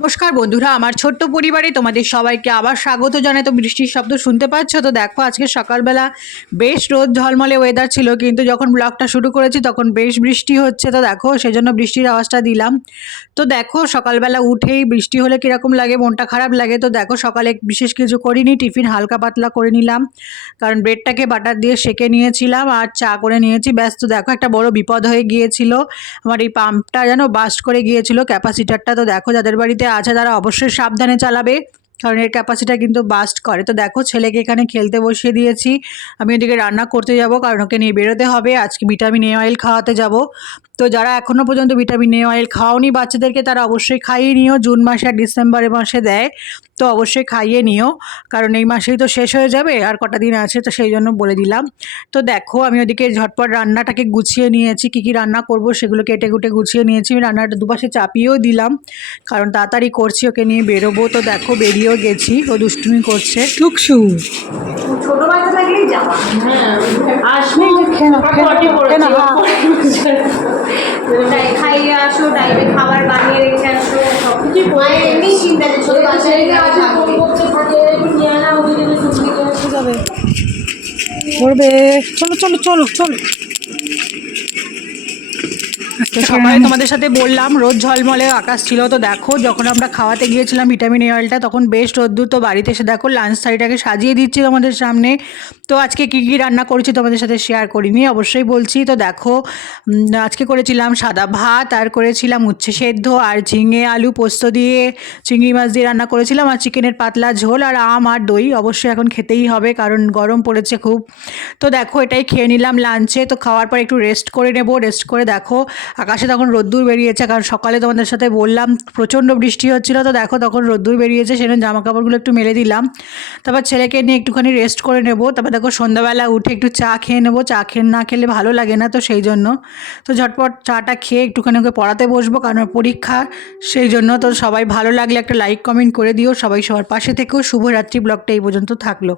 নমস্কার বন্ধুরা, আমার ছোট্ট পরিবারে তোমাদের সবাইকে আবার স্বাগত জানাই। তো বৃষ্টির শব্দ শুনতে পাচ্ছ? তো দেখো, আজকে সকালবেলা বেশ রোদ, ঝলমলে ওয়েদার ছিল, কিন্তু যখন ব্লগটা শুরু করেছি তখন বেশ বৃষ্টি হচ্ছে। তো দেখো, সেজন্য বৃষ্টির আওয়াজটা দিলাম। তো দেখো, সকালবেলা উঠেই বৃষ্টি হলে কীরকম লাগে, মনটা খারাপ লাগে? তো দেখো, সকালে বিশেষ কিছু করিনি, টিফিন হালকা পাতলা করে নিলাম। কারণ ব্রেডটাকে বাটার দিয়ে সেকে নিয়েছিলাম আর চা করে নিয়েছি। ব্যাস, তো দেখো, একটা বড় বিপদ হয়ে গিয়েছিল। আমার এই পাম্পটা যেন বাস্ট করে গিয়েছিল ক্যাপাসিটারটা তো দেখো, যাদের বাড়িতে আছে, তারা অবশ্যই সাবধানে চালাবে, কারণ এর ক্যাপাসিটা কিন্তু বাস্ট করে। তো দেখো, ছেলেকে এখানে খেলতে বসিয়ে দিয়েছি। আমি ওদিকে রান্না করতে যাব, কারণ ওকে নিয়ে বেরোতে হবে। আজকে ভিটামিন এ অয়েল খাওয়াতে যাব। তো যারা এখনও পর্যন্ত ভিটামিন এ অয়েল খাওয়াওনি বাচ্চাদেরকে তারা অবশ্যই খাইয়ে নিও। জুন মাসে আর ডিসেম্বর মাসে দেয় তো অবশ্যই খাইয়ে নিও। কারণ এই মাসেই তো শেষ হয়ে যাবে আর কটা দিন আছে তো সেই জন্য বলে দিলাম। তো দেখো আমি ওদিকে ঝটপট রান্নাটাকে গুছিয়ে নিয়েছি কী কী রান্না করব সেগুলো কেটে কুটে গুছিয়ে নিয়েছি। আমি রান্নাটা দুপাশে চাপিয়েও দিলাম কারণ তাড়াতাড়ি করছি ওকে নিয়ে বেরোবো। তো দেখো বেরিয়েও গেছি ও দুষ্টুমি করছে। টুকসু। ছোট বাচ্চা থাকলেই যাওয়া। হ্যাঁ আসলে করবে। চলো চলো চলো চলো। তো সকালে তোমাদের সাথে বললাম রোদ ঝলমলে আকাশ ছিল। তো দেখো যখন আমরা খাওয়াতে গিয়েছিলাম ভিটামিন অয়েলটা তখন বেশ রোদ্দুর তো বাড়িতে এসে দেখো লাঞ্চ থালিটাকে সাজিয়ে দিচ্ছি তোমাদের সামনে। তো আজকে কী কী রান্না করেছি তোমাদের সাথে শেয়ার করিনি অবশ্যই বলছি। তো দেখো আজকে করেছিলাম সাদা ভাত আর করেছিলাম উচ্ছে সেদ্ধ আর ঝিঙে আলু পোস্ত দিয়ে চিংড়ি মাছ দিয়ে রান্না করেছিলাম আর চিকেনের পাতলা ঝোল আর আম আর দই অবশ্যই এখন খেতেই হবে কারণ গরম পড়েছে খুব। তো দেখো এটাই খেয়ে নিলাম লাঞ্চে তো খাওয়ার পর একটু রেস্ট করে নেব। রেস্ট করে দেখো আকাশে তখন রোদ্দুর বেরিয়েছে, কারণ সকালে তোমাদের সাথে বললাম, প্রচণ্ড বৃষ্টি হচ্ছিল, তো দেখো তখন রোদ্দুর বেরিয়েছে, সেজন্য জামা কাপড়গুলো একটু মেলে দিলাম। তারপর ছেলেকে নিয়ে একটুখানি রেস্ট করে নেব, তারপর দেখো সন্ধ্যাবেলা উঠে একটু চা খেয়ে নেব, চা খেয়ে না খেলে ভালো লাগে না তো সেই জন্য। তো ঝটপট চাটা খেয়ে একটুখানি ওকে পড়াতে বসবো, কারণ পরীক্ষা, সেই জন্য তো সবাই ভালো লাগলে একটা লাইক কমেন্ট করে দিও। সবাই সবার পাশে থেকেও শুভরাত্রি, ব্লগটা এই পর্যন্ত থাকল।